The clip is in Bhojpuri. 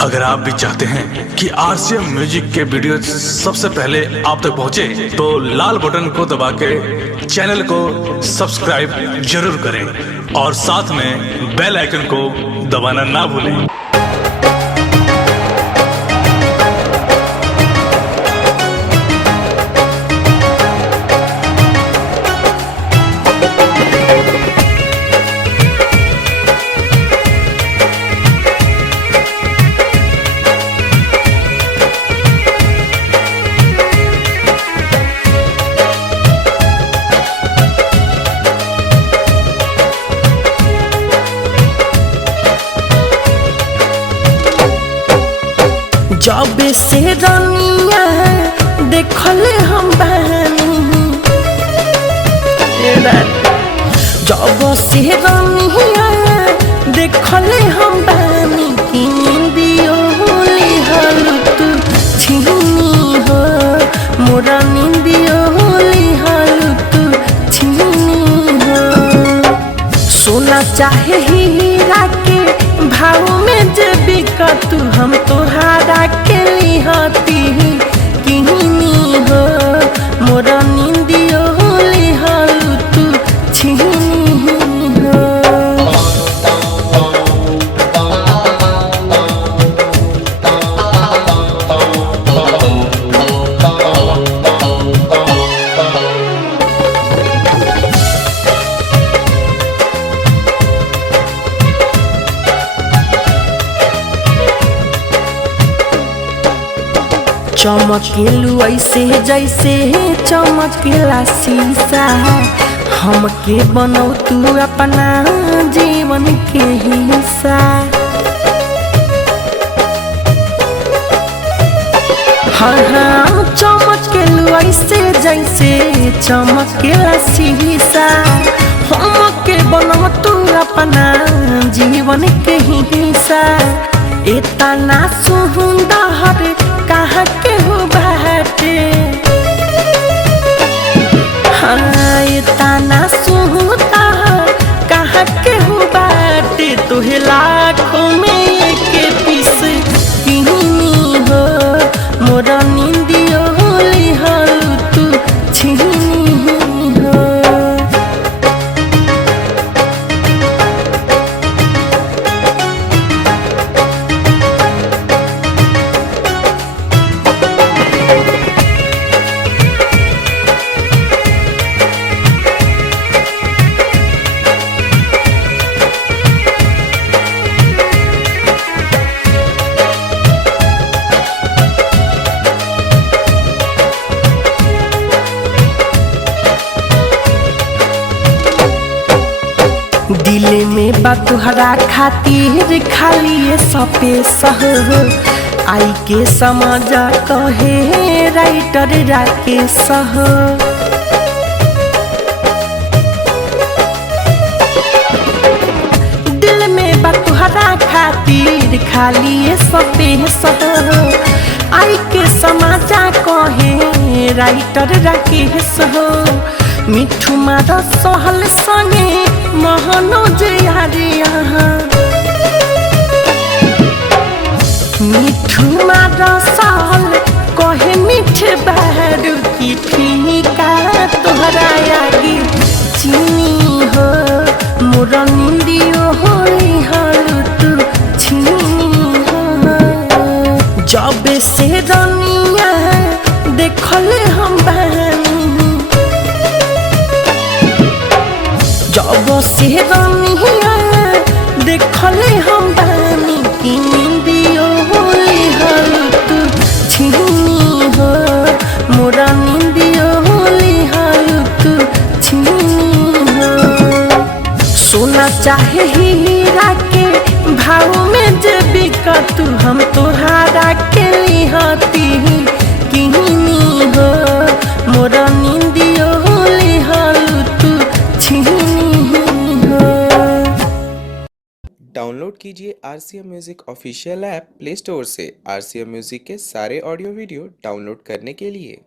अगर आप भी चाहते हैं कि आरसीएम म्यूजिक के वीडियो सबसे पहले आप तक पहुंचे, तो लाल बटन को दबा के चैनल को सब्सक्राइब जरूर करें और साथ में बेल आइकन को दबाना ना भूलें। जब से रनिया देखले हम बानी, जब से रनिया देखले हम बानी, नींदियो लिहल तू छीनी हो मोरा, नींदियो लिहल तू छीनी हो। सोना चाहे हीरा के भाव में जब तू हम तोहारा के लिहती किहनी हो मोरा, नींदियो लिहल तू छीनी हो। चमकेलू ऐसे जैसे चमकेला शीशा, हमके बनौ तू अपना जीवन के हिस्सा। हाँ चमकेलू ऐसे जैसे चमकेला शीशा, हमके बनौ तू अपना जीवन के हिस्सा। इतना सुंदर कहाँ के हो बाटे, हाँ इतना सुंदर कहाँ के हो बाटे, तुहे लाखों में एक पीस किहनी हो मोरा, नींदियो लिहल तू छीनी हो। दिल में बा तुहरा खातिर खाली सपे सह, आई के समझ कहे राइटर राकेश सह। दिल में बा तुहरा खातिर खाली सपे सह, आई के समझ कहे राइटर राकेश सह। मिठू मारा सहल संगे महनोज यारिया, मिठू मारा सहल कहे मीठे बहरू की फीका, तोहरा आगे चीनी हो मोरा, नींदियो लिहल तू छीनी हो। जब से रनिया देखले हम बानी, जब से रनिया देखले हम बानी, नींदियो लिहल तू छीनी हो मोरा, नींदियो लिहल तू छीनी हो। सोना चाहे हीरा के भाव में जब तू हम तोहारा के लिहती किहनी हो मोरा, नींदियो लिहल तू छीनी हो। डाउनलोड कीजिए RCM music official app play store से। आरसीएम म्यूजिक के सारे ऑडियो वीडियो डाउनलोड करने के लिए